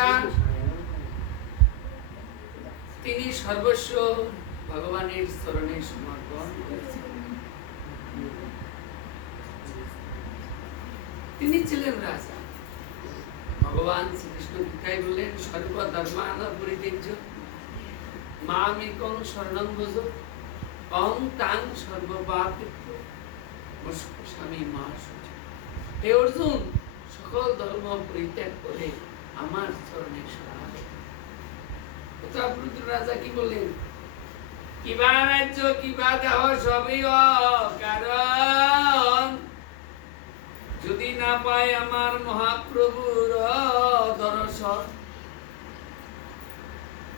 রাজা তিনি সর্বস্ব ভগবানের চরণে সমর্পণ করেছেন। তিনি ছিলেন রাজা। ভগবান শ্রীকৃষ্ণ গীতায় বললেন, সর্বধর্মান পরিত্যাজ্য মামেকং শরণং ভজ অহং তাং সর্বপাপেভ্যো মোক্ষয়িষ্যামি মা শুচি। হে অর্জুন, সকল ধর্ম পরিত্যাগ করে আমার চরণে শরণ। প্রতাপরুদ্র রাজা কি বললেন? কিবা রাজ্য কিবা দেহ সবই অকারণ, যদি না পায় আমার মহাপ্রভুর দর্শন।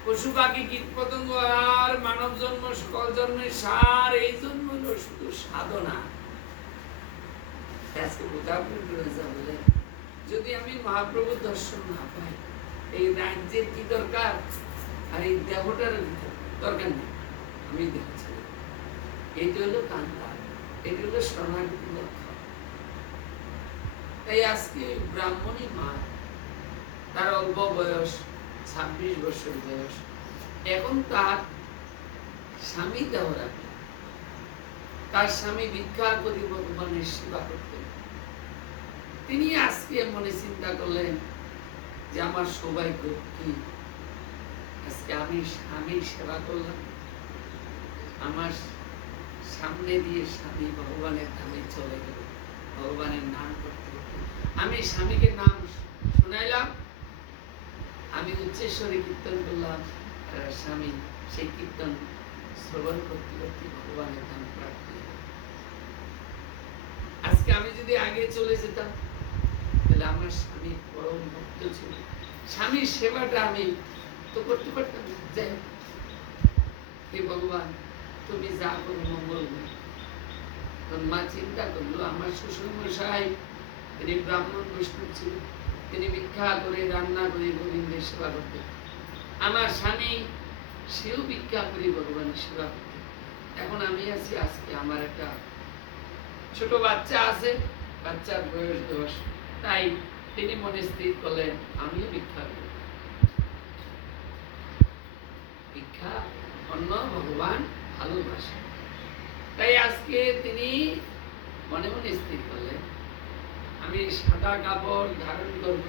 পশু পাখি কীট পতঙ্গ আর মানব জন্ম সকল জন্মের সার, এই জন্য হলো শুধু সাধনা। আজকে প্রতাপরুদ্র রাজা বললেন, যদি আমি মহাপ্রভুর দর্শন না পাই, এই রাজ্যের কি দরকার, আর এই দেহটার দরকার নেই, আমি দেখছি। এইটা হলো কান্তা, এটা হলো শরণাগতি লক্ষ্য। তাই আজকে ব্রাহ্মণী মা, তার অল্প বয়স 26 বছর বয়স, এখন তার স্বামী দেহ রাখে। তার স্বামী ভিক্ষা করে ভগবানের সেবা করতেন। তিনি আজকে মনে চিন্তা করলেন যে আমার সৌভাগ্য কি, আজকে আমি স্বামীর সেবা করলাম, আমার সামনে দিয়ে স্বামী ভগবানের ধামে চলে গেল। ভগবানের নাম করতে করতে আমি স্বামীকে নাম শুনাইলাম, আমি উচ্চেশ্বরে কীর্তন করলাম, আর স্বামী সেই কীর্তন শ্রবণ করতে করতে ভগবানের নাম প্রাপ্তি। আজকে আমি যদি আগে চলে যেতাম, তাহলে আমার স্বামী পরম ভক্ত ছিল, স্বামীর সেবাটা আমি তো করতে পারতাম। যাই হোক, হে ভগবান, তুমি যা করো মঙ্গল। তখন মা চিন্তা করলো, আমার শ্বশুর মশাই তিনি ব্রাহ্মণ বৈষ্ণব ছিল, তিনি ভিক্ষা করে রান্না করে গোবিন্দের সেবা করতেন। আমার স্বামী সেও ভিক্ষা করে ভগবানের সেবা করতেন। এখন আমি আছি, আজকে আমার একটা ছোট বাচ্চা আছে, বাচ্চার বয়স 10। তাই তিনি মনে স্থির করলেন, আমিও ভিক্ষা করি। ভিক্ষা অন্য ভগবান ভালোবাসে। তাই আজকে তিনি মনে মনে স্থির করলেন, আমি সাদা কাপড় ধারণ করব।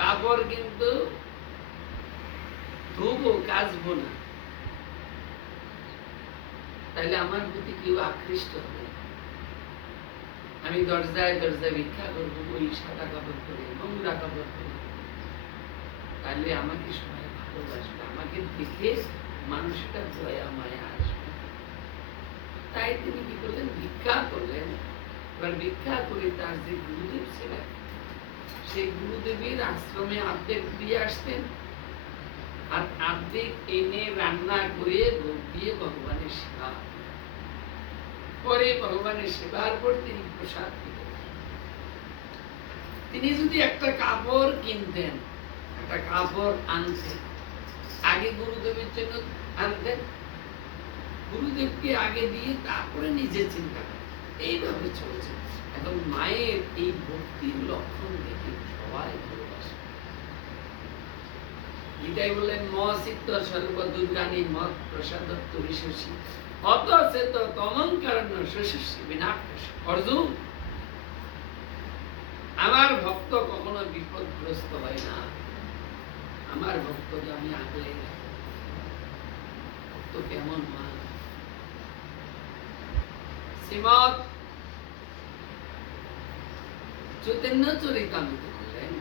কাপড় কিন্তু ধুবো, কাচবো না, তাইলে আমার প্রতি কেউ আকৃষ্ট হবে। আমি দরজায় দরজায় ভিক্ষা করবো ওই সাদা কাপড় পরে, নোংরা কাপড় পরে, তাহলে আমাকে সবাই ভালোবাসবে, আমাকে দেখে মানুষটা দয়া মায়া আসবে। তাই তিনি কি করলেন? ভিক্ষা করলেন। এবার ভিক্ষা করে তার যে গুরুদেব ছিলেন, সেই গুরুদেবের আশ্রমে অর্ধেক দিয়ে আসতেন, আর অর্ধেক এনে রান্না করে ভোগ দিয়ে ভগবানের সেবা করে। ভগবানের সেবার পর তিনি প্রসাদ দিতেন। তিনি যদি একটা কাপড় কিনতেন, একটা কাপড় আনতেন, আগে গুরুদেবের জন্য আনতেন, গুরুদেবকে আগে দিয়ে তারপরে নিজে চিন্তা করেন। এইভাবে চলছে। এখন মায়ের এই ভক্তির লক্ষণ দেখে সবাই ভালোবাসে। গীতায় বললেন, মচিত্ত স্বরূপ দুর্গানি মত প্রসাদ তরিশী অত চেত তমঙ্কারণ্য শশী বিনাশ। অর্জুন, আমার ভক্ত কখনো বিপদগ্রস্ত হয় না। আমার ভক্তকে আমি আগলে রাখি। ভক্ত কেমন মা? শ্রীমৎ চৈতন্য চরিতামৃতে বললেন,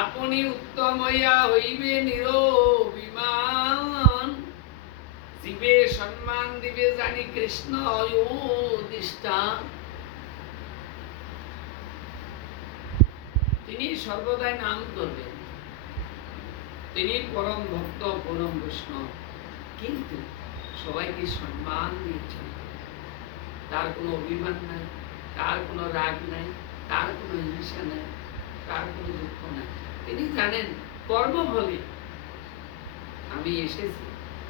আপনি উত্তম হইয়া হইবে নিরভিমান, জীবে সম্মান দিবে জানি কৃষ্ণ অয়োদিষ্ঠা। তিনি সর্বদাই নাম করবেন, তিনি পরম ভক্ত, পরম বৈষ্ণব, কিন্তু সবাইকে সম্মান দিয়েছেন। তার কোনো অভিমান নাই, তার কোনো রাগ নাই, তার কোনো হিংসা নাই, তার কোনো দুঃখ নাই। তিনি জানেন কর্ম ফলে আমি এসেছি,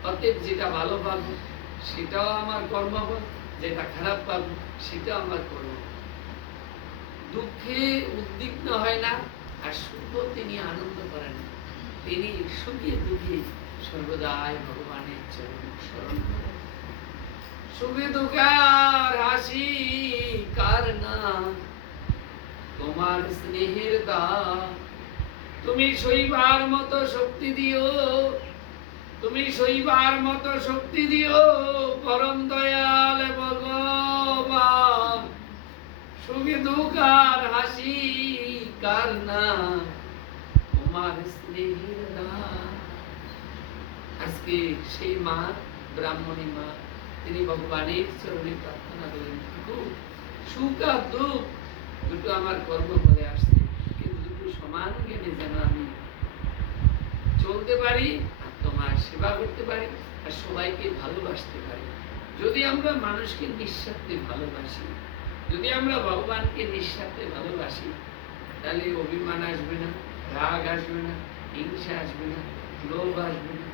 অতএব যেটা ভালো পাবো সেটাও আমার কর্মফল, যেটা খারাপ পাবো সেটাও আমার কর্ম। দুঃখে উদ্বিগ্ন হয় না, আর শুভ তিনি আনন্দ করেন, তিনি সুখে দুঃখে সর্বদাই ভগবানের চরণ স্মরণ করেন। সুখে দুঃখার হাসি কার না, তোমার স্নেহের দান। তুমি সইবার মতো শক্তি দিও, তুমি সইবার মতো শক্তি দিও পরম দয়াল ভগবান। সুখে দুঃখার হাসি কার না, তোমার স্নেহের দান। আজকে সেই মা, ব্রাহ্মণী মা, তিনি ভগবানের চরণে প্রার্থনা করেন, সুখ আর দুঃখ দুটো আমার কর্ম করে আসছে, কিন্তু দুটো সমান জ্ঞানে যেন আমি চলতে পারি আর তোমার সেবা করতে পারি আর সবাইকে ভালোবাসতে পারি। যদি আমরা মানুষকে নিঃস্বার্থে ভালোবাসি, যদি আমরা ভগবানকে নিঃস্বার্থে ভালোবাসি, তাহলে অভিমান আসবে না, রাগ আসবে না, হিংসা আসবে না, লোভ আসবে না,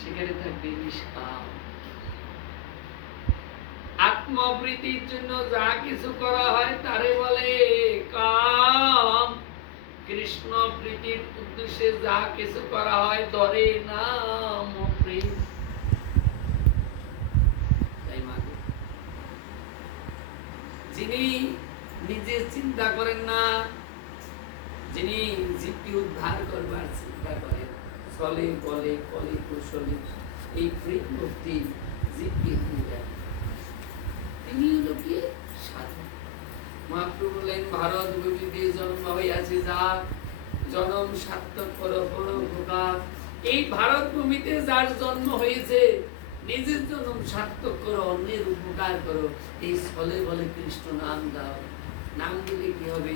সেখানে থাকবে নিষ্কাম। আত্মপ্রীতির জন্য যা কিছু করা হয় তারে বলে কাম। কৃষ্ণ প্রীতির উদ্দেশ্যে যা কিছু করা হয় ধরে নাম প্রেম। যিনি নিজে চিন্তা করেন না, যিনি জীবকে উদ্ধার করবার চিন্তা করেন, চলে বলে কলে কৌশলে এই প্রেম ভক্তি জীবকে দিয়ে দেন, তিনি হল কি সাধু। মহাপ্রভু বলেন, ভারত ভূমিতে জন্ম হইয়াছে যার, জনম সার্থক করো পরোপকার। এই ভারত ভূমিতে যার জন্ম হয়েছে, নিজের জন্ম সার্থক করো, অন্যের উপকার করো, এই স্থলে বলে কৃষ্ণ নাম দাও। নাম দিলে কি হবে?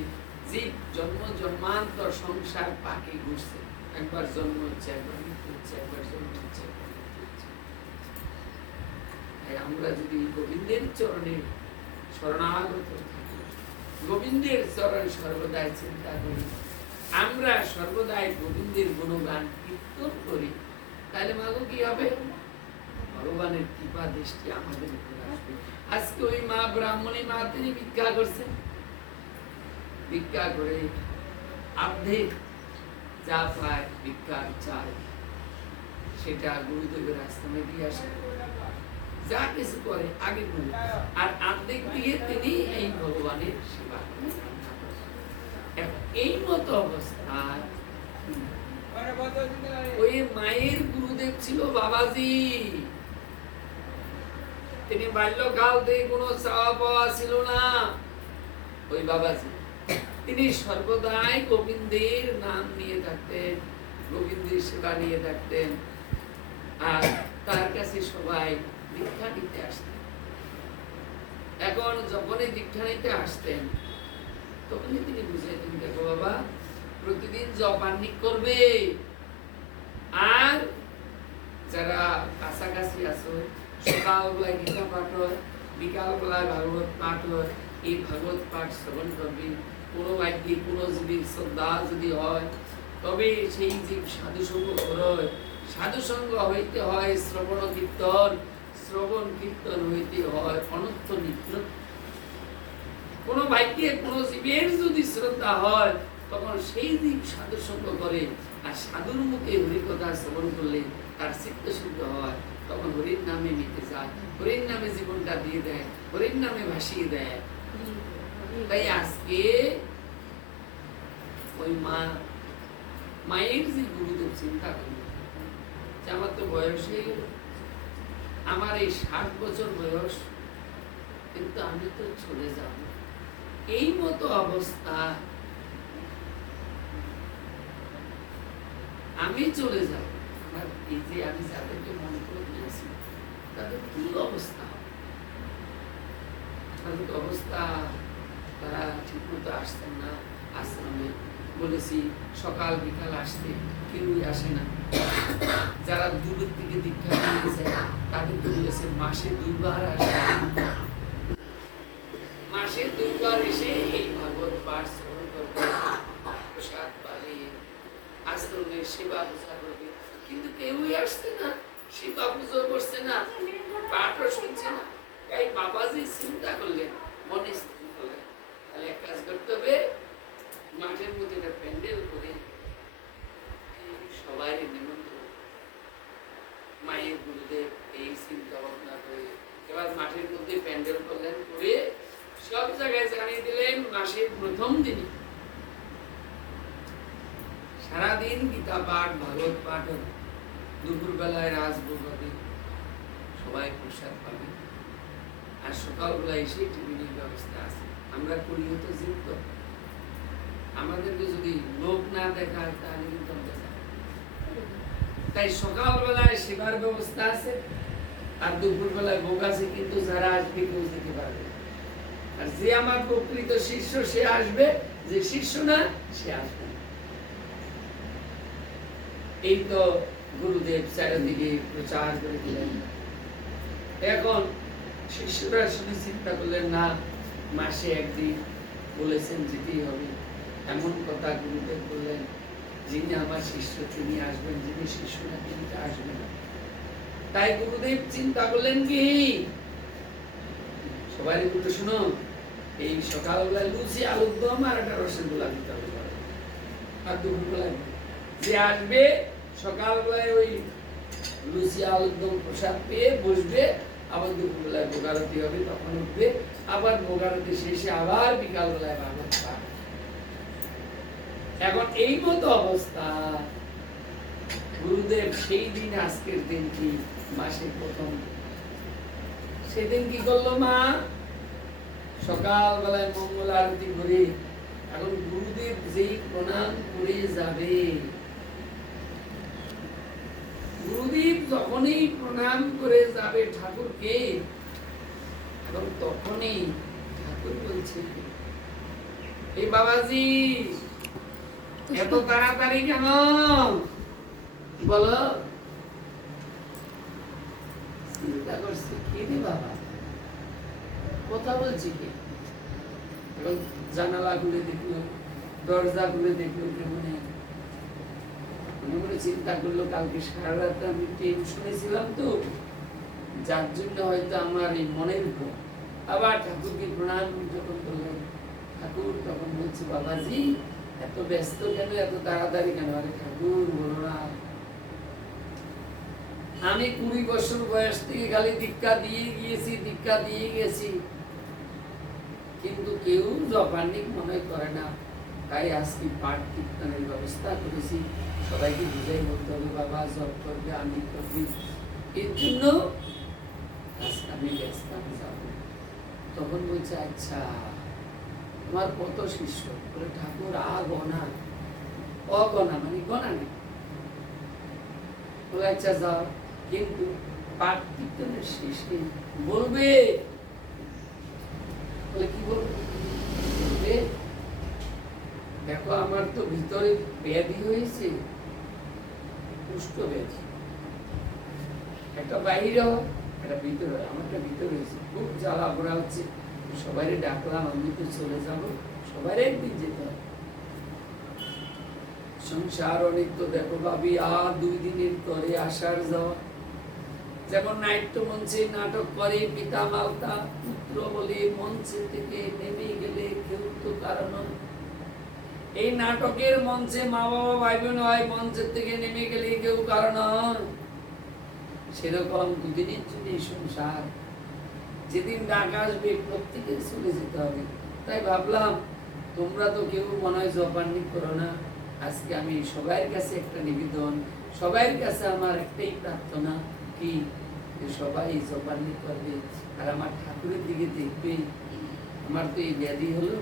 জীব জন্ম জন্মান্তর সংসার পাকে ঘুরছে, একবার জন্ম হচ্ছে, একবার মৃত্যু হচ্ছে, একবার জন্ম হচ্ছে, একবার মৃত্যু হচ্ছে। আমরা যদি গোবিন্দের চরণে শরণাগত থাকি, গোবিন্দের চরণ সর্বদাই চিন্তা করি, আমরা সর্বদাই গোবিন্দের গুণগান কীর্তন করি, তাহলে মাগো কি হবে? ভগবানের কৃপা দৃষ্টি আমাদের উপরে আসবে। আজকে ওই মা, ব্রাহ্মণী মা, তিনি ভিক্ষা করছেন, ভিক্ষা করে অর্ধেক যা পায় ভিক্ষার চাল, সেটা গুরুদেবের আশ্রমে দিয়ে আসে, যা কিছু করে আগে গুরু, আর অর্ধেক দিয়ে তিনি এই ভগবানের সেবা করেন। এই মতো অবস্থায় ওই মায়ের গুরুদেব ছিল বাবাজি। তিনি বাল্যকাল থেকে কোনো চাওয়া পাওয়া ছিল না। ওই বাবাজি তিনি সর্বদাই গোবিন্দের নাম নিয়ে থাকতেন, গোবিন্দের সেবা নিয়ে থাকতেন, আর তার কাছে সবাই দীক্ষা নিতে আসতেন। এখন যখনই দীক্ষা নিতে আসতেন, তখনই তিনি বুঝাইতেন, দেখো বাবা, প্রতিদিন জপান্নিক করবে, আর যারা কাছাকাছি আছো, সকালবেলায় গীতা পাঠ হয়, বিকালবেলায় ভাগবত পাঠ হয়, এই ভাগবত পাঠ শ্রবণ করবে। কোনো বাক্যে কোনো জীবের শ্রদ্ধা যদি হয়, তবে সেই জীব সাধুসঙ্গ করে, সাধুসঙ্গ হইতে হয় শ্রবণ কীর্তন, শ্রবণ কীর্তন হইতে হয় অনন্ত নিত্য। কোনো বাক্যে কোনো জীবের যদি শ্রদ্ধা হয়, তখন সেই জীব সাধুসঙ্গ করে, আর সাধুর মুখে হরিকথা শ্রবণ করলে তার চিত্ত শুদ্ধ হয়, তখন হরির নামে নিতে যায়, হরির নামে জীবনটা দিয়ে দেয়, হরির নামে ভাসিয়ে দেয়। তাই আজকে ওই মা, মায়ের যে গুরুদেব চিন্তা করল যে আমার তো বয়স হয়ে গেল, আমার এই 60 বছর বয়স, কিন্তু আমি তো চলে যাব, এই মতো অবস্থা, আমি চলে যাব, এই যে আমি যাদেরকে মনে করে দিয়েছি তাদের কি অবস্থা, তাদের অবস্থা, তারা ঠিক মতো আসতেন না আশ্রমে। বলেছি সকাল বিকাল আসতে, কেউই আসে না। যারা দূরের থেকে দীক্ষা নিয়েছে তাদেরকে বলেছে মাসে 2 বার আসে, মাসে 2 বার এসে এই ভাগবত পাঠ শ্রবণ করবে, প্রসাদ পাবে, আশ্রমের সেবা পূজা করবে। কিন্তু কেউই আসছে না, সেবা পুজো করছে না, পাঠও শুনছে না। এই বাবাজি চিন্তা করলেন, মনে স্থির করলেন, তাহলে এক কাজ করতে হবে, মাঠের মধ্যে একটা প্যান্ডেল করে সবাই নিমন্ত্রণ। মায়ের গুরুদেব এই চিন্তা ভাবনা করে এবার মাঠের মধ্যে প্যান্ডেল করলেন, করে সব জায়গায় জানিয়ে দিলেন মাসের প্রথম দিনে সারাদিন গীতা পাঠ, ভাগবত পাঠ হবে, দুপুর বেলায় রাজভোগ হবে, সবাই প্রসাদ পাবে, আর সকালবেলা এসে টিফিনের ব্যবস্থা আছে। আমরা করি হতো জিত, আমাদেরকে যদি লোক না দেখায় তাহলে কিন্তু আমরা যাই। তাই সকালবেলায় সেবার ব্যবস্থা আছে, আর দুপুর বেলায় ভোগ আছে, কিন্তু যারা আসবে কেউ যেতে পারবে। আর যে আমার প্রকৃত শিষ্য সে আসবে, যে শিষ্য না সে আসবে। এই তো গুরুদেব চারিদিকে প্রচার করে দিলেন। এখন শিষ্যরা শুনে চিন্তা করলেন, না মাসে একদিন বলেছেন যেতেই হবে, এমন কথা গুরুদেব বললেন, যিনি আমার শিষ্য তিনি আসবেন, যিনি শিষ্য না তিনি আসবেন না। তাই গুরুদেব চিন্তা করলেন কি, সবাই একটু শুনো, এই সকালবেলা লুচি আলুর দম আর একটা রসগোল্লা দিতে হবে, আর দুপুরবেলায় যে আসবে সকালবেলায় ওই লুচি আলুর দম প্রসাদ পেয়ে বসবে, আবার দুপুরবেলায় ভোগারতি হবে, তখন উঠবে, আবার ভোগারতি শেষে আবার বিকালবেলায় ভাগবত পাঠ। এখন এই মতো অবস্থা। গুরুদেব সেই দিন, আজকের দিন কি মাসের প্রথম, সেদিন কি করলো মা, সকালবেলায় মঙ্গল আরতি করে, এখন গুরুদেব যেই প্রণাম করে যাবে, গুরুদেব যখনই প্রণাম করে যাবে ঠাকুরকে, এবং তখনই ঠাকুর বলছে, এই বাবাজি এত তাড়াতাড়ি কেন বলো? চিন্তা করছি কি রে বাবা, কথা বলছি কি? জানালা খুলে দেখলো, দরজা খুলে দেখলো, কেমন মনে মনে চিন্তা করলো, কালকে সারা রাত আমি টেনশনে ছিলাম, তো যার জন্য হয়তো আমার এই মনের উপর। আবার ঠাকুরকে প্রণাম যখন করলেন, ঠাকুর তখন বলছে, বাবাজি এত ব্যস্ত কেন, এত তাড়াতাড়ি কেন? আরে ঠাকুর বলো না, আমি 20 বছর বয়স থেকে খালি দীক্ষা দিয়ে গেছি, কিন্তু কেউ জপান্নিক মনে করে না। তাই আজকে পাঠ কীর্তনের ব্যবস্থা করেছি, সবাইকে বুঝাই বলতে হবে, বাবা জপ করবে, আমি করবি, এর জন্য আজকে আমি ব্যস্ত, আমি যাবো। তখন বলছে, আচ্ছা তোমার কত শিষ্য? বলে ঠাকুর আগনা, অগনা মানে গণা নেই। বলে আচ্ছা যাও, কিন্তু পাঠ কীর্তনের শেষে বলবে। বলে কি বলবে? দেখো আমার তো ভিতরে ব্যাধি হয়েছে, কুষ্ঠ ব্যাধি, একটা বাইরে একটা ভিতরে, আমারটা ভিতরে হয়েছে, খুব জ্বালা পোড়া হচ্ছে। সবাই ডাকলাম, আমি তো চলে যাবো, সবাই একদিন যেতে হবে। সংসার অনেক তো দেখো ভাবি, আর 2 দিনের পরে আসার যাওয়া। যেমন নাট্য মঞ্চে নাটক করে, পিতা মাতা পুত্র বলে মঞ্চে থেকে নেমে গেলে কেউ তো কারণ, এই নাটকের মঞ্চে মা বাবা ভাই বোন হয়, মঞ্চের থেকে নেমে গেলে কেউ কারণ, সেরকম 2 দিনের জন্য সংসার, যেদিন ডাক আসবে প্রত্যেকের চলে যেতে হবে। তাই ভাবলাম তোমরা তো কেউ মনে হয় জপান্নিক করো না, আজকে আমি সবার কাছে একটা নিবেদন, সবার কাছে আমার একটাই প্রার্থনা, কি সবাই জপান্নিক করবে, আর আমার ঠাকুরের দিকে দেখবে। আমার তো এই ব্যাধি হলো,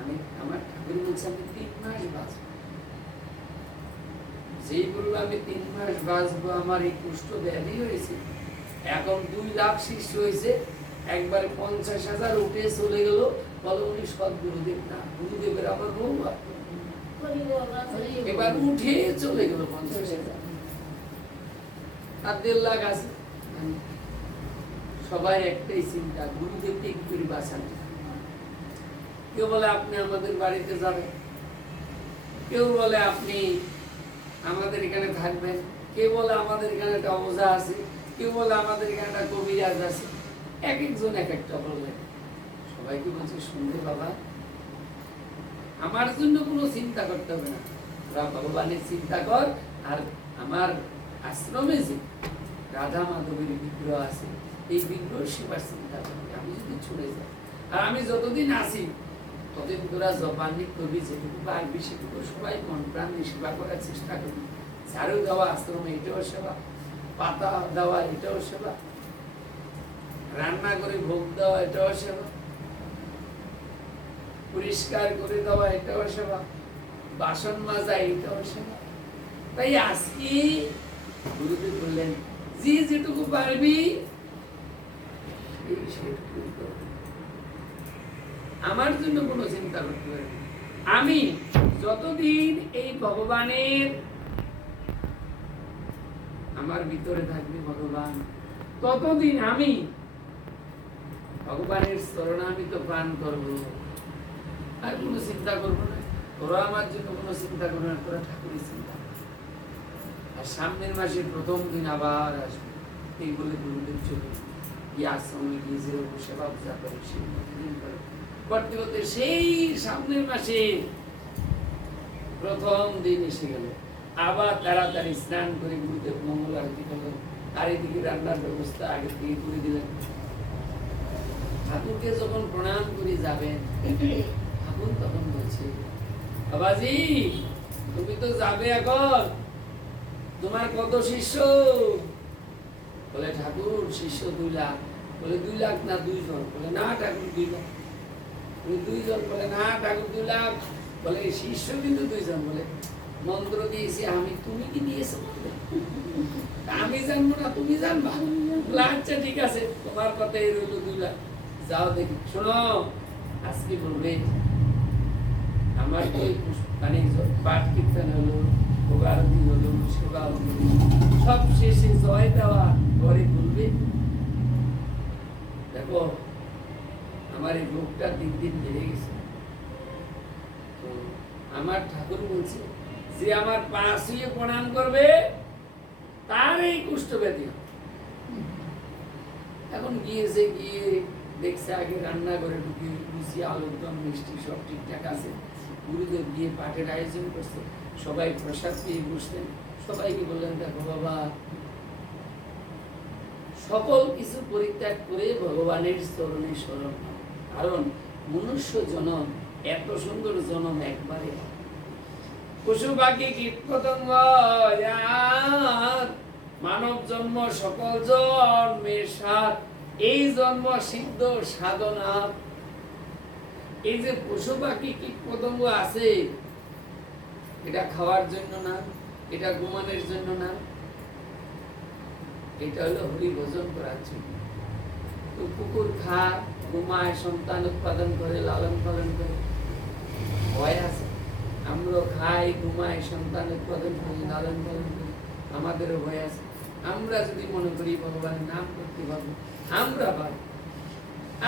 আমি আমার ঠাকুর বলছে আমি 3 মাস বাঁচবো। যেই বলবো আমি 3 মাস বাঁচবো, আমার এই কুষ্ঠ ব্যাধি হয়েছে, এখন 2 লাখ শিষ্য হয়েছে, একবারে 50,000 উঠে চলে গেল। বলো উনি সৎ গুরুদেব না, গুরুদেবের আবার বউ, এবার উঠে চলে গেল 50,000, আর 1.5 লাখ আছে। সবাই একটাই চিন্তা, গুরুদেবকে কি করে বাঁচানো। কেউ বলে আপনি আমাদের বাড়িতে যাবেন, কেউ বলে আপনি আমাদের এখানে থাকবেন, কেউ বলে আমাদের এখানে একটা ওঝা আছে, কেউ বলে আমাদের এখানে একটা কবিরাজ আছে, এক একজন এক একটা বললেন। সবাইকে বলছে শুনবে বাবা, আমার জন্য কোনো চিন্তা করতে হবে না, তোরা ভগবানের চিন্তা কর। আর আমার আশ্রমে যে রাধা মাধবের বিগ্রহ আছে, এই বিগ্রহ সেবার চিন্তা করবে। আমি যদি ছুড়ে যাই, আর আমি যতদিন আসি ততদিন তোরা জপানি করবি, যেটুকু পারবি সেটুকু সবাই মন প্রাণ দিয়ে সেবা করার চেষ্টা করবি। ঝাড়ু দেওয়া আশ্রমে এটাও সেবা, পাতা দেওয়া এটাও সেবা, রান্না করে ভোগ দেওয়া এটাও সেবা, পরিষ্কার করে দেওয়া এটাও সেবা, বাসন মাজা এটাও সেবা। তাই আজকে গুরুদেব বললেন, যে যেটুকু পারবি আমার জন্য কোনো চিন্তা করতে পারবি। আমি যতদিন এই ভগবানের আমার ভিতরে থাকবে ভগবান, ততদিন আমি ভগবানের শরণামৃত পান করব, আর কোনো চিন্তা করবো না। তোরা আমার জন্য কোনো চিন্তা করবে না, তোরা ঠাকুরের চিন্তা। আর সামনের মাসের প্রথম দিন আবার আসবে, এই বলে গুরুদেব চলে গিয়ে আশ্রমে গিয়ে যেরকম সেবা পূজা করে সেই দিন করে করতে করতে সেই সামনের মাসে প্রথম দিন এসে গেল। আবার তাড়াতাড়ি স্নান করে গুরুদেব মঙ্গল আরতি করলেন, আর এদিকে রান্নার ব্যবস্থা আগে থেকে করে দিলেন। ঠাকুরকে যখন প্রণাম করে যাবেন, ঠাকুর তখন বলছে, বাবাজি তুমি তো যাবে এখন, তোমার কত শিষ্য? বলে ঠাকুর শিষ্য 2 লাখ। বলে 2 লাখ না 2 জন? বলে না ঠাকুর 2 লাখ। 2 জন? বলে না ঠাকুর 2 লাখ। বলে শিষ্য কিন্তু 2 জন। বলে মন্ত্র দিয়েছি আমি, তুমি কি দিয়েছো? আমি জানবো না, তুমি জানবা? আচ্ছা ঠিক আছে, তোমার কথাই রইল 2 লাখ। যাও দেখি। শোনো, আজকে বলবে আমার তো মানে পাঠ কীর্তন হলো, ভোগারতি হলো, সেবা হলো, সব শেষে জয় দেওয়া ঘরে বলবে, দেখো আমার এই রোগটা দিন দিন বেড়ে গেছে। তো আমার ঠাকুর বলছে যে আমার পা ছুঁয়ে প্রণাম করবে তার এই কুষ্ঠ ব্যাধি। এখন গিয়েছে, গিয়ে দেখছে আগে রান্না করে ঢুকে লুচি, আলুর দম, মিষ্টি সব ঠিকঠাক আছে। গুরুদেব গিয়ে পাঠের আয়োজন করছে, সবাই প্রসাদ পেয়ে বসলেন। সবাইকে বললেন, দেখো বাবা, সকল কিছু পরিত্যাগ করে ভগবানের চরণে শরণ নাও। কারণ মনুষ্য জনম, এত সুন্দর জনম একবারে। পশু পাখি কীট পতঙ্গ মানব জন্ম সকল জন্মের সাথ, এই জন্ম সিদ্ধ সাধনা। এই যে পশু পাখি কীট পতঙ্গ আছে, এটা খাওয়ার জন্য না, এটা ঘুমানোর জন্য না, এটা হলো হরি ভজন করার জন্য। তো কুকুর খায়, ঘুমায়, সন্তান উৎপাদন করে, লালন পালন করে, ভয় আছে। আমরা খাই, ঘুমাই, সন্তান উৎপাদন করি, লালন পালন করি, আমাদেরও ভয় আছে। আমরা যদি মনে করি ভগবানের নাম করতে পারবো,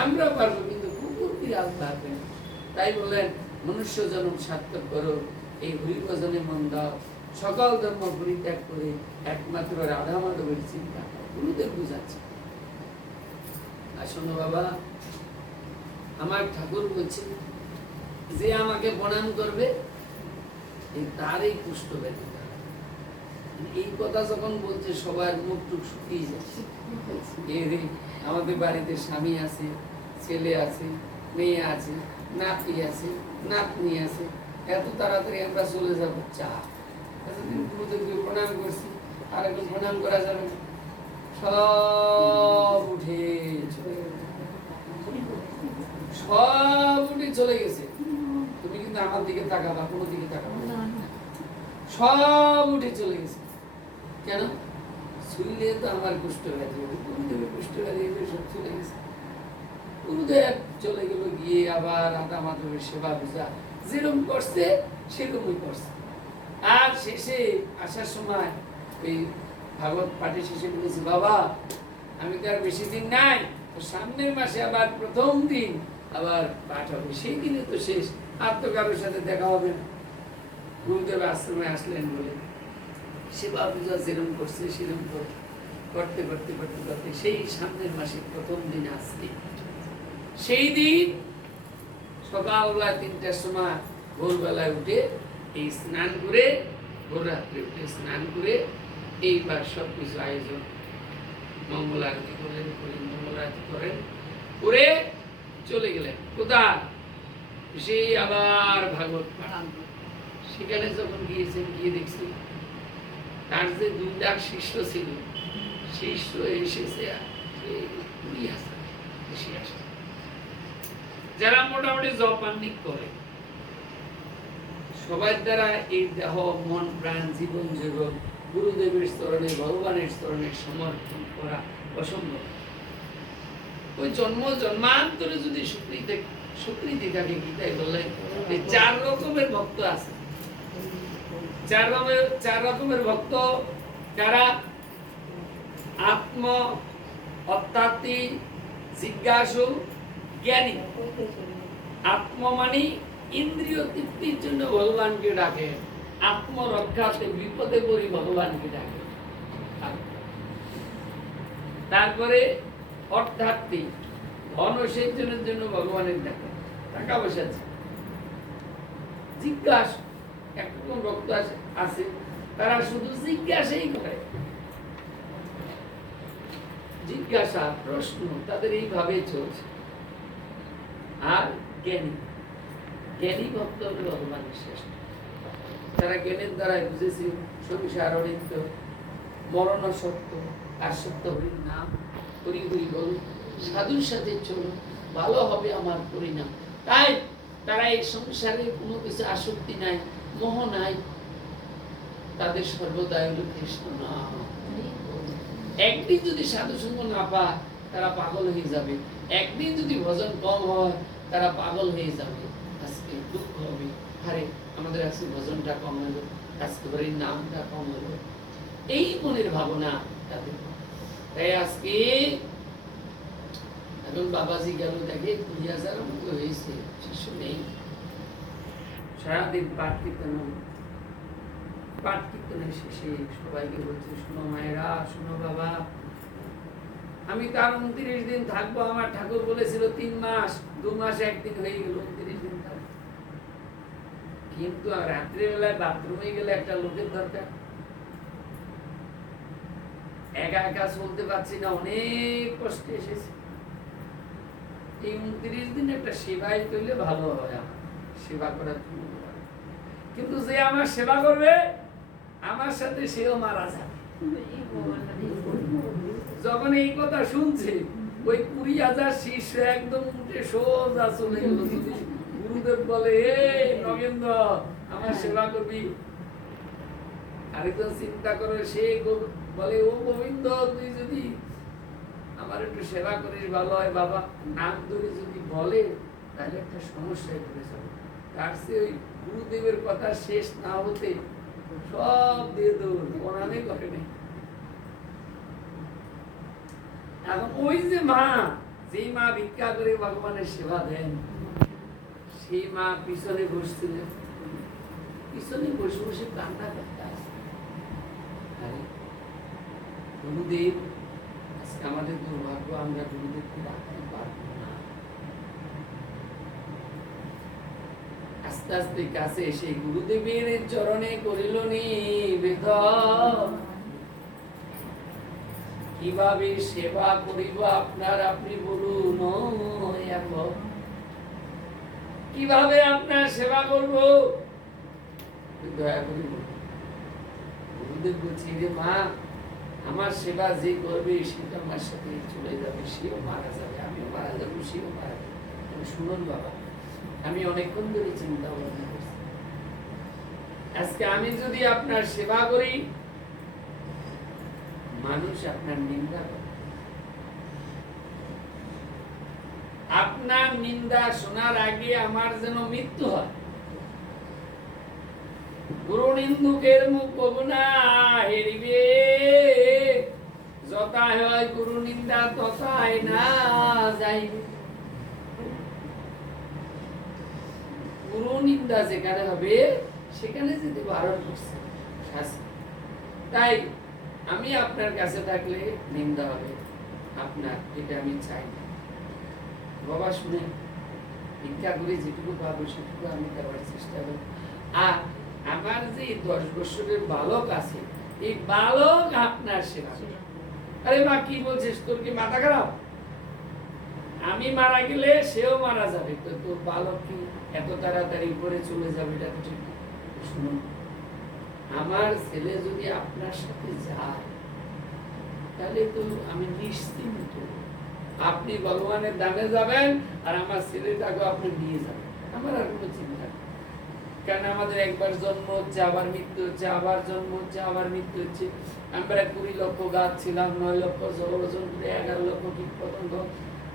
আমরা পারবো, কিন্তু কুকুর বিড়াল পারবে না। তাই বলেন, মনুষ্য জন্ম সার্থক করো, এই হরি ভজনে মন দাও, সকল ধর্ম পরিত্যাগ করে একমাত্র রাধা মাধবের চিন্তা করো। গুরুদেব বুঝাচ্ছে। আর শোনো বাবা, আমার ঠাকুর বলছে যে আমাকে প্রণাম করবে তার এই কুষ্ঠ ব্যাধি। এই কথা যখন বলছে সবার মুখ টুক শুকিয়ে যাচ্ছে। আমাদের বাড়িতে স্বামী আছে, ছেলে আছে, মেয়ে আছে, নাতি আছে, নাতনি আছে, এত তাড়াতাড়ি আমরা চলে যাবো? চা এতদিন গুরুদেবকে প্রণাম করছি, আর একটু প্রণাম করা যাবে না? সব উঠে চলে গেছে, সব উঠে চলে গেছে। তুমি কিন্তু আমার দিকে তাকাবা, কোনো দিকে তাকাবা না। সব উঠে চলে গেছে। কেন? শুনলে তো আমার কুষ্ঠ ব্যাধি হবে, গুরুদেবের কুষ্ঠ ব্যাধি সব চলে গেছে। গুরুদেব চলে গেল, গিয়ে আবার রাধা মাধবের সেবা পূজা যেরকম করছে সেরকমই করছে। আর শেষে আসার সময় ওই ভাগবত পাঠের শেষে বলেছে, বাবা আমি তো আর বেশি দিন নাই, তো সামনের মাসে আবার প্রথম দিন আবার পাঠ হবে, সেই দিনে তো শেষ, আর তো কারোর সাথে দেখা হবে না। গুরুদেব আশ্রমে আসলেন বলে সেবা পূজা যেরকম করছে সেরকম করতে করতে করতে করতে সেই সামনের মাসে প্রথম দিন আসছে। সেই দিন সকালবেলা 3টার সময় ভোরবেলায় উঠে এই স্নান করে, ভোর রাত্রে উঠে স্নান করে এইবার সব কিছু আয়োজন, মঙ্গল আরতি করেন, মঙ্গল আরতি করেন, করে চলে গেলেন কোথায়? সে আবার ভাগবত পাঠ। সেখানে যখন গিয়েছেন, গিয়ে দেখছি তার যে 2 লাখ শিষ্য ছিল, শিষ্য এসেছে যারা মোটামুটি জপান্নিক করে, সবার দ্বারা এই দেহ মন প্রাণ জীবন জগৎ গুরুদেবের স্তরণে ভগবানের স্তরণে সমর্পণ করা অসম্ভব। ওই জন্মান্তরে যদি স্বীকৃতি থাকে, গীতায় বললেন 4 রকমের ভক্ত আছে। 4 রকমের ভক্ত কারা? আত্ম অত্যাত্মী, জিজ্ঞাসু, জ্ঞানী। আত্ম মানে ইন্দ্রিয় তৃপ্তির জন্য ভগবানকে ডাকে, আত্মরক্ষাতে বিপদে পড়ি ভগবানকে ডাকে। তারপরে অর্থার্থী, ধন সেচনের জন্য ভগবানের ডাকে, টাকা পয়সা আছে। জিজ্ঞাসু, একরকম ভক্ত আছে তারা শুধু জিজ্ঞাসাই করে, জিজ্ঞাসা প্রশ্ন তাদের এইভাবে চলছে। আর জ্ঞানী, জ্ঞানী ভক্ত হলো ভগবানের শ্রেষ্ঠ। তারা জ্ঞানের দ্বারাই বুঝেছে সংসার অনিত্য, মরণ সত্য, আর সত্য হরির নাম, হরি হরি বল, সাধুর সাথে চলো, ভালো হবে আমার পরিণাম। তাই তারা এই সংসারে কোনো কিছু আসক্তি নাই, মোহ নাই, তাদের সর্বদাই হলো কৃষ্ণ নাম। একদিন যদি সাধু সঙ্গ না পায় তারা পাগল হয়ে যাবে, একদিন যদি ভজন কম হয় তারা পাগল হয়ে যাবে, আজকে দুঃখ হবে, আরে আমাদের আজকে ভজনটা কম হলো, আজকে হরির নামটা কম হলো, এই মনের ভাবনা তাদের। তাই আজকে এখন বাবাজি গেল, দেখে 20,000 মতো হয়েছে, শিষ্য নেই। সারাদিন পাঠ কীর্তনের শেষে সবাইকে বলছে, শোনো মায়েরা, শোনো বাবা, আমি তার 29 দিন থাকবো। আমার ঠাকুর বলেছিল 3 মাস, 2 মাস 1 দিন হয়ে গেল, 29 দিন থাকবো। কিন্তু রাত্রিবেলায় বাথরুমে গেলে একটা লোকের দরকার, একা একা চলতে পারছি না, অনেক কষ্টে এসেছি। এই 29 দিন একটা সেবাই তৈলে ভালো হয়, আমার সেবা করার জন্য। কিন্তু যে আমার সেবা করবে আমার সাথে সেও মারা যাবে। যখন এই কথা শুনছে, ওই 20,000 শিষ্য একদম উঠে সোজা চলে গেল। গুরুদেব বলে, এই নগেন্দ্র, আমার সেবা করবি? আরেকজন চিন্তা করে, সে বলে, ও গোবিন্দ, তুই যদি আমার একটু সেবা করিস ভালো হয় বাবা। নাম ধরে যদি বলে তাহলে একটা সমস্যায় পড়ে যাবে। তার সে ওই গুরুদেবের কথা শেষ না হতে সব দিয়ে দৌড়, প্রণামে করে নেই। এখন ওই যে মা, যেই মা ভিক্ষা করে ভগবানের সেবা দেন, সেই মা পিছনে বসছিলেন, পিছনে বসে বসে কান্না করতে আসে। গুরুদেব, আজকে আমাদের দুর্ভাগ্য, আমরা গুরুদেবকে রাখতে পারবো না। আস্তে আস্তে কাছে এসে গুরুদেবের চরণে করিল নিবেদন, কিভাবে সেবা করিব আপনার, আপনি বলুন এখন, কিভাবে আপনার সেবা করব, দয়া করে বলুন। গুরুদেব বলছি, রে মা, আমার সেবা যে করবে সেটা আমার সাথে চলে যাবে, সেও মারা যাবে, আমিও মারা যাবো, সেও মারা যাবে। শুনুন বাবা, আমি অনেকক্ষণ ধরে চিন্তা ভাবনা করছি, আজকে আমি যদি আপনার সেবা করি, মানুষ আপনার নিন্দা করে, আপনার নিন্দা শোনার আগে আমার যেন মৃত্যু হয়। গুরু নিন্দুকের মুখ কবু না হেরিবে, যথায় হয় গুরু নিন্দা তথায় না যাইবে। গুরু নিন্দা যেখানে হবে সেখানে যদি বারণ করছে শাস্তি। তাই আমি আপনার কাছে থাকলে নিন্দা হবে আপনার, এটা আমি চাই না। বাবা শুনে, ভিক্ষা করে যেটুকু পাবো সেটুকু আমি দেওয়ার চেষ্টা করব। আর আমার যে 10 বছরের বালক আছে, এই বালক আপনার সেবা করবে। আরে মা কি বলছিস, তোর কি মাথা খারাপ? আমি মারা গেলে সেও মারা যাবে, তো তোর বালক কি এত তাড়াতাড়ি উপরে চলে যাবে? এটা তো ঠিক না। শুনুন, আমার ছেলে যদি আপনার সাথে যায় তাহলে তো আমি নিশ্চিন্ত। আপনি ভগবানের দামে যাবেন আর আমার ছেলেটাকে আপনি নিয়ে যাবেন, আমার আর কোনো চিন্তা নেই। কারণ আমাদের একবার জন্ম হচ্ছে, আবার মৃত্যু হচ্ছে, আবার জন্ম হচ্ছে, আবার মৃত্যু হচ্ছে। আমরা 20 লক্ষ গাছ ছিলাম, 9 লক্ষ জলজন্তু, 11 লক্ষ কীট পতঙ্গ,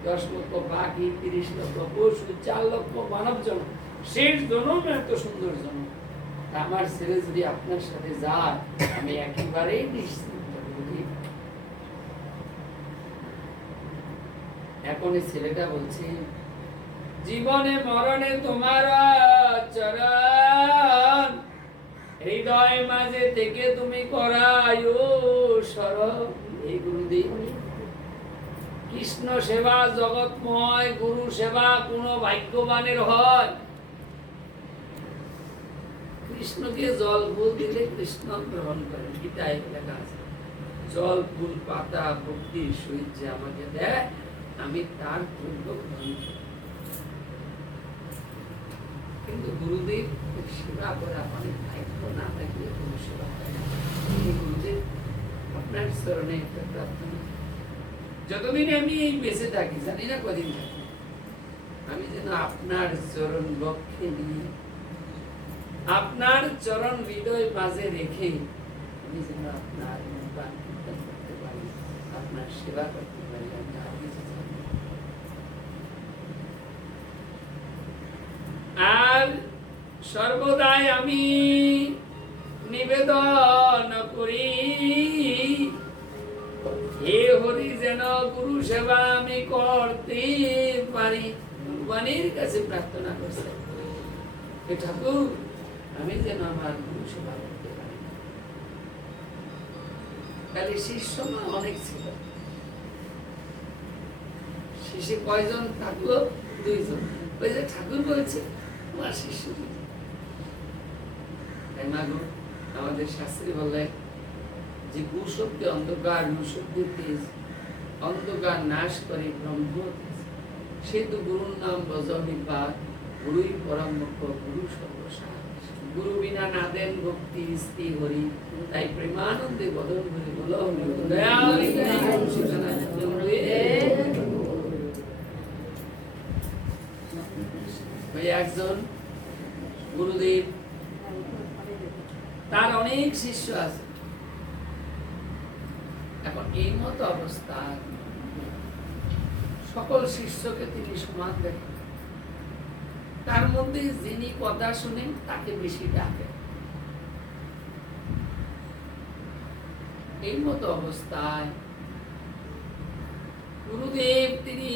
10 লক্ষ পাখি, 30 লক্ষ পশু, 4 লক্ষ মানব জন্ম। শেষ জন্ম এত সুন্দর জন্ম। আমার ছেলে যদি আপনার সাথে যায় আমি একেবারেই নিশ্চিন্ত। এখন এই ছেলেটা বলছে, জীবনে মরণে তোমার চরণ, হৃদয় মাঝে থেকে তুমি করায়ো শরণ। এই গুরুদেব, কৃষ্ণ সেবা জগৎময়, গুরু সেবা কোন ভাগ্যবানের হয়? কৃষ্ণকে জল ফুল দিলে কৃষ্ণ গ্রহণ করেন, গীতায় লেখা আছে। জল ফুল পাতা ভক্তির সহিত যে আমাকে দেয়, আমি তার পূর্ব গ্রহণ করি। কিন্তু গুরুদেব সেবা করা অনেক ভাগ্য না থাকলে কোনো সেবা হয় না। গুরুদেব আপনার চরণে একটা প্রার্থনা, যতদিন আমি এই বেঁচে থাকি, জানি না কদিন থাকি, আমি যেন আপনার চরণ বক্ষে নিয়ে, আপনার চরণ হৃদয় মাঝে রেখে আমি যেন আপনার গান কীর্তন করতে পারি, আপনার সেবা করতে পারি। আমি আর কিছু চাই না। আর সর্বদাই আমি নিবেদন করি, হে হরি যেন গুরু সেবা আমি করতে পারি। ভগবানের কাছে প্রার্থনা করছে, হে ঠাকুর আমি যেন আমার গুরু সেবা করতে পারি। তাহলে শিষ্য অনেক ছিল, শিষ্য কয়জন থাকলো? 2 জন। ওই যে ঠাকুর বলছে আমার শিষ্য। তাই মাগো, আমাদের শাস্ত্রী বলে যে কুশব্দে অন্ধকার, নুশব্দে তেজ, অন্ধকার নাশ করে ব্রহ্ম তেজ। সে তো গুরুর নাম ভজনি পার, গুরুই পরম মুখ্য, গুরু সর্বসার। গুরু বিনা না দেন ভক্তি স্থির হরি, তাই প্রেমানন্দে বদন হরি বল। একজন গুরুদেব, তার অনেক শিষ্য আছে। এখন এই মতো অবস্থা, সকল শিষ্যকে তিনি সমান দেখেন, তার মধ্যে যিনি কথা শুনেন তাকে বেশি ডাকেন। এই মতো অবস্থায় গুরুদেব তিনি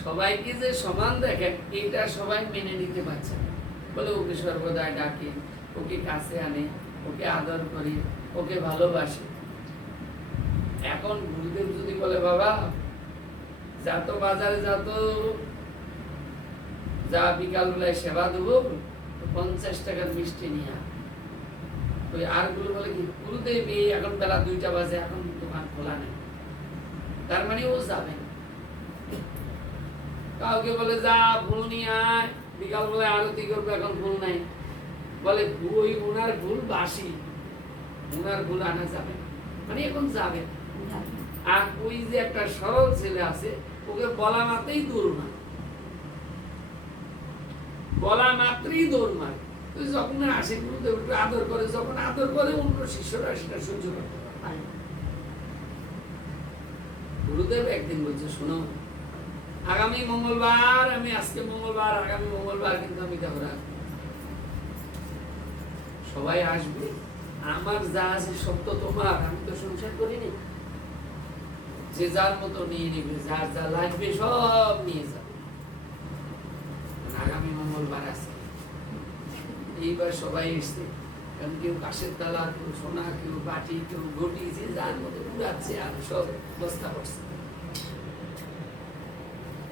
সবাইকে যে সমান দেখেন, এটা সবাই মেনে নিতে পারছে না। বলে ওকে সর্বদা ডাকে, ওকে কাছে আনে, ওকে আদর করে, ওকে ভালোবাসে। এখন গুরুদেব যদি বলে বাবা যা তো বাজারে, যা বিকাল বেলায় সেবা দেবো, 50 টাকার মিষ্টি নিয়ে ওই আর গুলো বলে কি গুরুদেব এখন বেলা 2টা বাজে, এখন দোকান খোলা নেই, তার মানে ও যাবে। কাউকে বলে যা ফুল নিয়ে আয়, বিকাল বেলায় আরতি করবে, এখন ফুল নাই, বলে ওই ওনার ফুল বাসি, ওনার ফুল আনা যাবে, মানে এখন যাবে। আর ওই যে একটা সরল ছেলে আছে, ওকে বলা মাত্রই দৌড় মারে, বলা মাত্রই দৌড় মারে। তুই যখন আসে গুরুদেব একটু আদর করে, যখন আদর করে অন্য শিষ্যরা সেটা সহ্য করতে পারে। গুরুদেব একদিন বলছে, শোনো আগামী মঙ্গলবার, আমি আজকে মঙ্গলবার, আগামী মঙ্গলবার কিন্তু আমি দেহরা, সবাই আসবে, আমার যা আছে সব তো তোমার, আমি তো সংসার করিনি, যে যার মতো নিয়ে নিবে, যার যা লাগবে সব নিয়ে যাবে। আগামী মঙ্গলবার আছে, এইবার সবাই এসছে, কারণ কেউ কাশের তালা, কেউ সোনা, কেউ বাটি, কেউ ঘটি, যে যার মতো উড়াচ্ছে আর সব বস্তা করছে।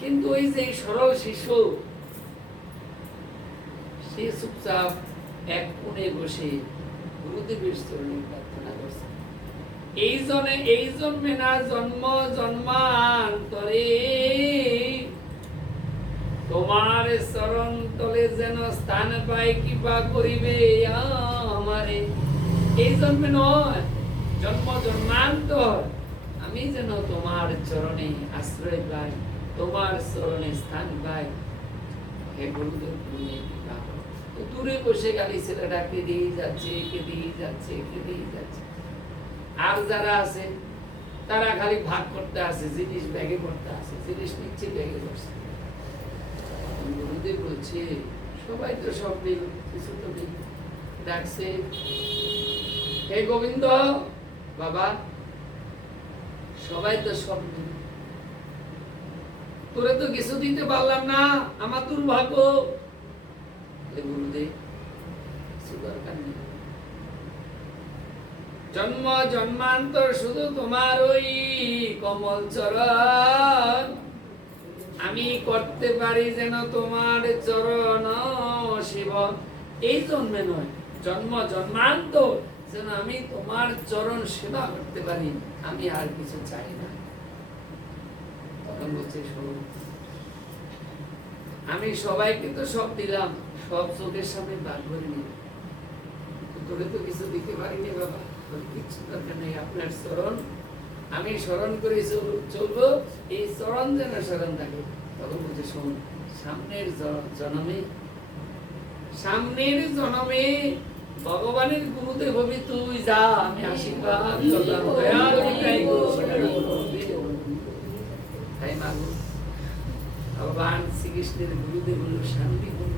কিন্তু ওই যে সরল শিশু, সে চুপচাপ এক কোণে বসে গুরুদেবের চরণে প্রার্থনা করছে, এই জন্মে না জন্ম জন্মান্তরে তোমার চরণ তলে যেন স্থান পাই, কৃপা করিবে আমারে। এই জন্মে নয়, জন্ম জন্মান্তর আমি যেন তোমার চরণে আশ্রয় পাই, তোমার চরণে স্থান পাই। হে গুরুদেব, তুমি কৃপা করো। তো দূরে বসে গেল ছেলেটা, কেঁদেই যাচ্ছে, কেঁদেই যাচ্ছে, কেঁদেই যাচ্ছে। আর যারা আছে তারা খালি ভাগ করতে আছে, জিনিস ব্যাগে করতে আছে, জিনিস নিচ্ছে ব্যাগে করছে। গুরুদেব বলছে, সবাই তো সব মিল, কিছু তো নেই। ডাকছে, হে গোবিন্দ বাবা, সবাই তো সব মিল, তোরে তো কিছু দিতে পারলাম না, আমার দুর্ভাগ্য। গুরুদেব, কিছু দরকার নেই, জন্ম জন্মান্তর শুধু তোমার ওই কমল চরণ আমি করতে পারি যেন তোমার চরণ সেবন। এই জন্মে নয়, জন্ম জন্মান্তর যেন আমি তোমার চরণ সেবা করতে পারি, আমি আর কিছু চাই না। তখন বলছে, শোনো, আমি সবাইকে তো সব দিলাম, সব চোখের সামনে বার করে নিলাম, তোরে তো কিছু দিতে পারিনি বাবা, কিছু দরকার নেই, আপনার চরণ আমি স্মরণ করে চলবো, এই চরণ যেন স্মরণ থাকে। তখন বলছে, শোন, সামনের জন্মে ভগবানের গুরুদেব হবি তুই, যা, আমি আশীর্বাদ করলাম, তাই মাগো, ভগবান শ্রীকৃষ্ণের গুরুদেব হল শান্তি গুরু।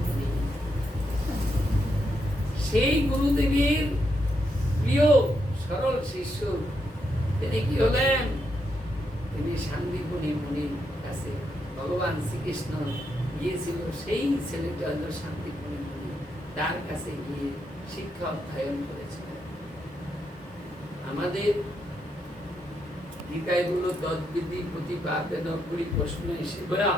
সেই গুরুদেবের প্রিয় সরল শিষ্য তিনি কি হলেন? তিনি শান্তিপুনি মুনির কাছে ভগবান শ্রীকৃষ্ণ গিয়েছিল, সেই ছেলেটা হলো শান্তিপুনি মুনি, তার কাছে গিয়ে শিক্ষা অধ্যয়ন করেছিলেন। আমাদের গীতায় বলল, তদ্বিধি প্রতিপাদেন কুড়ি প্রশ্ন শিবরা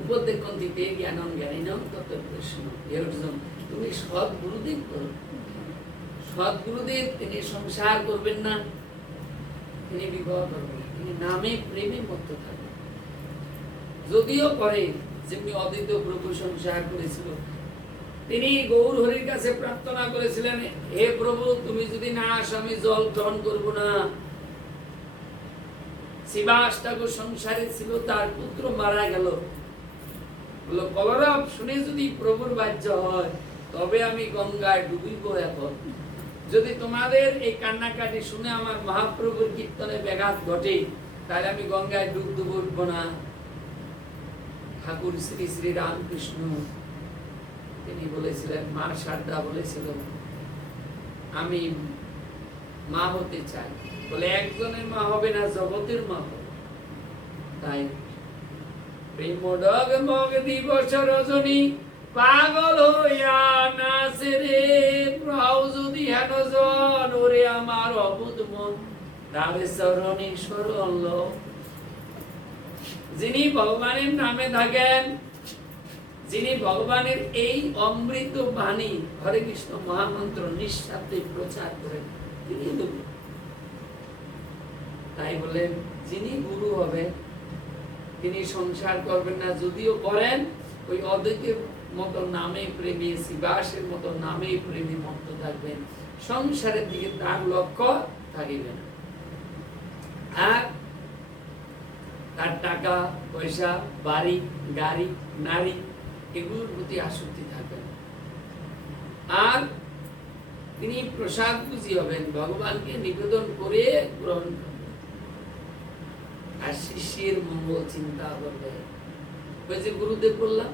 উপদেক্ষণ দিতে জ্ঞানং জ্ঞানীনং তত প্রশ্ন। এর অর্জন তুমি সৎ গুরুদেব করো। সৎ গুরুদেব তিনি সংসার করবেন না, তিনি বিবাহ করবেন না, তিনি নামে প্রেমে মত্ত থাকবেন। যদিও করে, যেমনি অদ্বৈত প্রভু সংসার করেছিল, তিনি গৌর হরির কাছে প্রার্থনা করেছিলেন, হে প্রভু, তুমি যদি না আসো আমি জল গ্রহণ করব না। শিবাস ঠাকুর সংসারে ছিল, তার পুত্র মারা গেল, বলল, কলরব শুনে যদি প্রভুর বাহ্য হয় তবে আমি গঙ্গায় ডুবিব। এখন যদি তোমাদের এই কান্নাকাটি শুনে আমার মহাপ্রভুর কীর্তনে ব্যাঘাত ঘটে, তাহলে আমি গঙ্গায় ডুব দেব, উঠবো না। ঠাকুর শ্রী শ্রী রামকৃষ্ণ তিনি বলেছিলেন, মা শারদা বলেছিল, আমি মা হতে চাই। বলে, একজনের মা হবে না, জগতের মা হবে। তাই প্রেম ডগ মগ দিবস রজনী পাগল হইয়া নাচে রে, প্রভু যদি হেন জন ওরে আমার অবুধ মন রাবে চরণে শরণ লো। যিনি ভগবানের নামে থাকেন, যিনি ভগবানের এই অমৃত বাণী হরে কৃষ্ণ মহামন্ত্র নিঃস্বার্থে প্রচার করেন, তিনি গুরু। তাই বলেন, যিনি গুরু হবে তিনি সংসার করবেন না, যদিও করেন ওই অদ্বৈতের মতো নামে প্রেমী, শিবাসের মতো নামে প্রেমী মত থাকবেন, সংসারের দিকে তার লক্ষ্য থাকিবে না। আর তার টাকা পয়সা, বাড়ি গাড়ি, নারী, এগুলোর প্রতি আসক্তি থাকবে না। আর তিনি প্রসাদ বুঝি হবেন, ভগবানকে নিবেদন করে গ্রহণ করবেন, আর শিষ্যের মঙ্গল চিন্তা করবে। ওই যে গুরুদেব বললাম,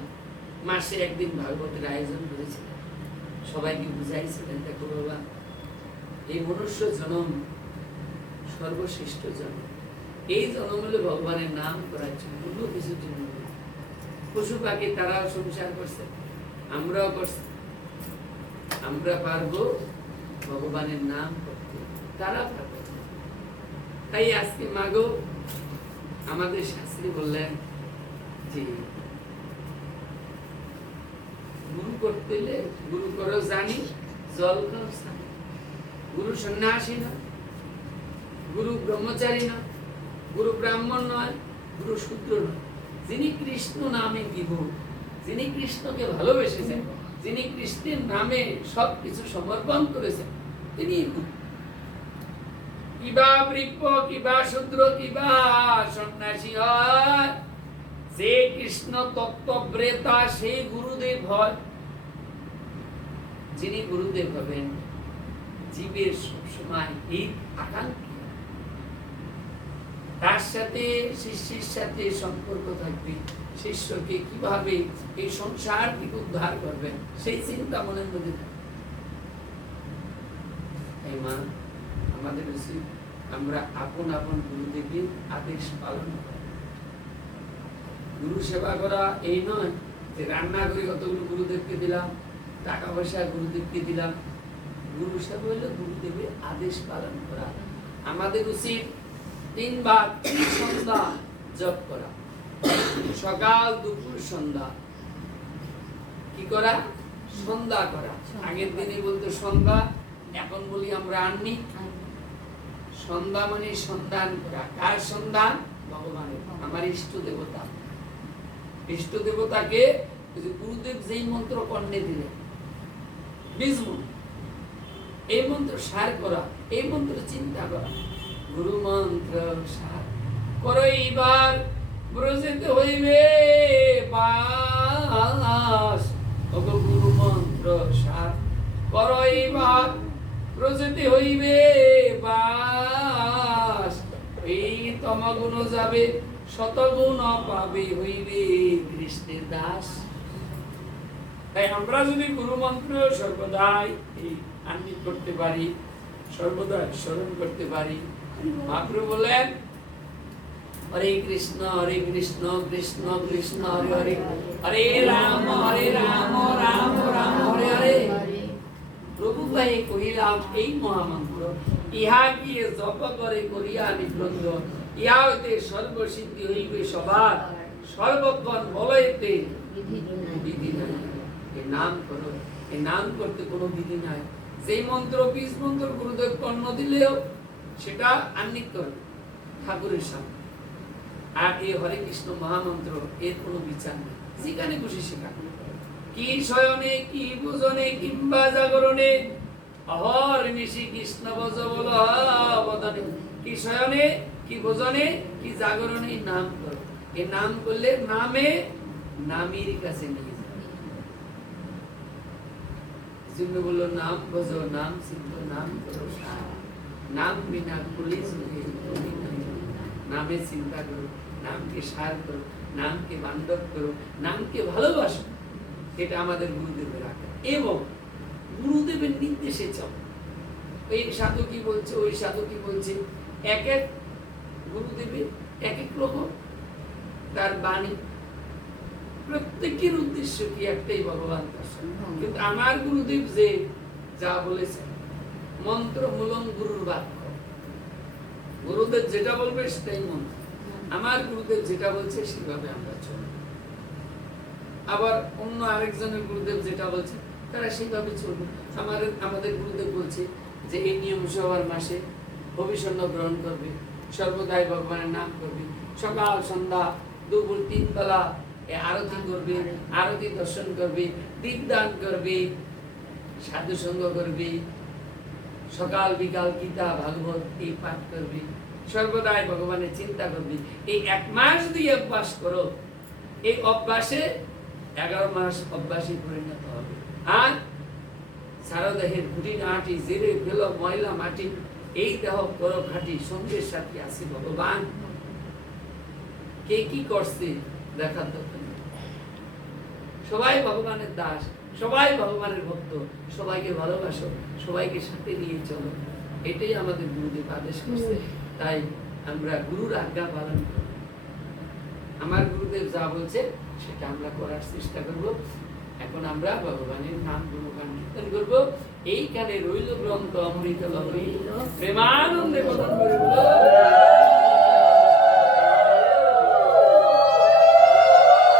মাসে একদিন ভাগবতের আয়োজন করেছিলেন, সবাইকে বুঝাইছিলেন, দেখো বাবা, এই মনুষ্য জন্ম সর্বশ্রেষ্ঠ জন্ম, এই জন্ম হলে ভগবানের নাম করার জন্য, অন্য কিছু জন্য। পশু পাখি তারাও সংসার করছে, আমরাও করছি, আমরা পারবো ভগবানের নাম করতে, তারা পারবে। তাই আজকে মাগো আমাদের শাস্ত্রী বললেন, জি গুরু করতে হলে গুরু করো জানি জল খাও জানি। গুরু সন্ন্যাসী না, গুরু ব্রহ্মচারী না, গুরু ব্রাহ্মণ নয়, গুরু শূদ্র নয়। যিনি কৃষ্ণ নামে বিভোর, যিনি কৃষ্ণকে ভালোবেসেছেন, যিনি কৃষ্ণের নামে সবকিছু সমর্পণ করেছেন, তিনি গুরু। কিবা বৃক্ষ, কিবা শূদ্র, কিবা সন্ন্যাসী হয়, যে কৃষ্ণ তত্ত্বব্রেতা সেই গুরুদেব হয়। যিনি গুরুদেব হবেন, জীবের সবসময় এই আকাঙ্ক্ষা, তার সাথে শিষ্যের সাথে সম্পর্ক থাকবে, শিষ্যকে কিভাবে এই সংসার থেকে উদ্ধার করবেন সেই চিন্তা মনের মধ্যে থাকবে। এই মা আমাদের উচিত আমরা আপন আপন গুরুদেবের আদেশ পালন করা। গুরু সেবা করা এই নয় যে রান্না করে কতগুলো গুরুদেবকে দিলাম, টাকা পয়সা গুরুদেবকে দিলাম। গুরু সেবা হইলে গুরুদেবের আদেশ পালন করা। আমাদের উচিত 3 বার সন্ধ্যা জপ করা, সকাল দুপুর সন্ধ্যা। কি করা? সন্ধ্যা করা। আগের দিনে বলতো সন্ধ্যা, এখন বলি আমরা আননি। সন্ধ্যা মানে সন্ধান করা। কার সন্ধান? ভগবানের। আমার ইষ্ট দেবতা। ইষ্ট দেবতাকে গুরুদেব যেই মন্ত্র কর্ণে দিলেন, বীজ মন্ত্র, এই মন্ত্র সার করা, এই মন্ত্র চিন্তা করা। গুরু মন্ত্র সার করো এইবার, ব্রজেতে হইবে বাস। গুরু মন্ত্র সার করো এইবার, ব্রজেতে হইবে বাস। এই তমগুণ যাবে, শতগুণ পাবে, হইবে কৃষ্ণের দাস। তাই আমরা যদি গুরু মন্ত্র সর্বদাই আন্বিত করতে পারি, সর্বদা স্মরণ করতে পারি। মহাপ্রভু বলেন হরে কৃষ্ণ কৃষ্ণ কৃষ্ণ হরে হরে, হরে রাম রাম রাম হরে হরে। প্রভু ভাই কহিলাম এই মহামন্ত্র, ইহা গিয়ে জপ করে করিয়া নিবৃত্ত, ইহা হইতে সর্বসিদ্ধি হইবে সবার, সর্বক্ষণ বলইতে বিধি নাই। এই নাম করো, এই নাম করতে কোনো বিধি নাই। যেই মন্ত্র বীজ মন্ত্র গুরুদেব কর্ণ দিলেও সেটা আন্বিত করবে ঠাকুরের সামনে। আর এই হরে কৃষ্ণ মহামন্ত্র এর কোনো বিচার নেই, যেখানে খুশি সেখানে। কি শয়নে, কি ভোজনে, কিংবা জাগরণে, অহর নিশি কৃষ্ণ ভজ বল বদনে। কি শয়নে, কি ভোজনে, কি জাগরণে নাম করো। এই নাম করলে নামে নামের কাছে নিয়ে যাবে। জন্য বললো নাম ভজ, নাম সিদ্ধ, নাম করো সার। নাম বিনা পুলিশ নামে চিন্তা করো, নামকে সার করো, নামকে বান্ধব করো, নামকে ভালোবাসো। এটা আমাদের গুরুদেবের আজ্ঞা এবং গুরুদেবের নির্দেশে চলো। এই সাধু কি বলছে, ওই সাধু কি বলছে, এক এক গুরুদেবের এক এক রকম তার বাণী। প্রত্যেকের উদ্দেশ্য কি একটাই, ভগবান দর্শন। কিন্তু আমার গুরুদেব যে যা বলেছে, মন্ত্র মূলম গুরুর বাক্য। গুরুদেব যেটা বলবে সেটাই মন্ত্র। আমার গুরুদেব যেটা বলছে সেভাবে আমরা চলব। আবার অন্য আরেকজনের গুরুদেব যেটা বলছে তারা সেইভাবে চলবে। আমাদের গুরুদেব বলছে যে এই নিয়ম সবার মাসে অভিসন্ন গ্রহণ করবে, সর্বদাই ভগবানের নাম করবে, সকাল সন্ধ্যা দুপুর 3 বেলা আরতি করবে, আরতি দর্শন করবে, দীপদান করবে, সাধু সঙ্গ করবে, সকাল বিকাল গীতা ভাগবত এই পাঠ করবে, সর্বদাই ভগবানের চিন্তা করবে। এই 1 মাস দিয়ে অভ্যাস করো, এই অভ্যাসে 11 মাস অভ্যাসে পরিণত হবে। আর সারা দেহের খুঁটি নাটি জেরে ফেলো ময়লা মাটি, এই দেহ করো খাটি, সঙ্গের সাথে আছে ভগবান। কে কি করছে দেখার দরকার নেই। সবাই ভগবানের দাস, সবাই ভগবানের ভক্ত, সবাইকে ভালোবাসো, সবাইকে সাথে নিয়ে চলো। এটাই আমাদের গুরুদেব আদেশ করছে। তাই আমরা গুরুর আজ্ঞা পালন করি। আমার গুরুদেব যা বলছে সেটা আমরা করার চেষ্টা করব। এখন আমরা ভগবানের নাম গুণগান কীর্তন করব। এইখানে রইল গ্রন্থ অমৃত লহরী, প্রেমানন্দে কদম করে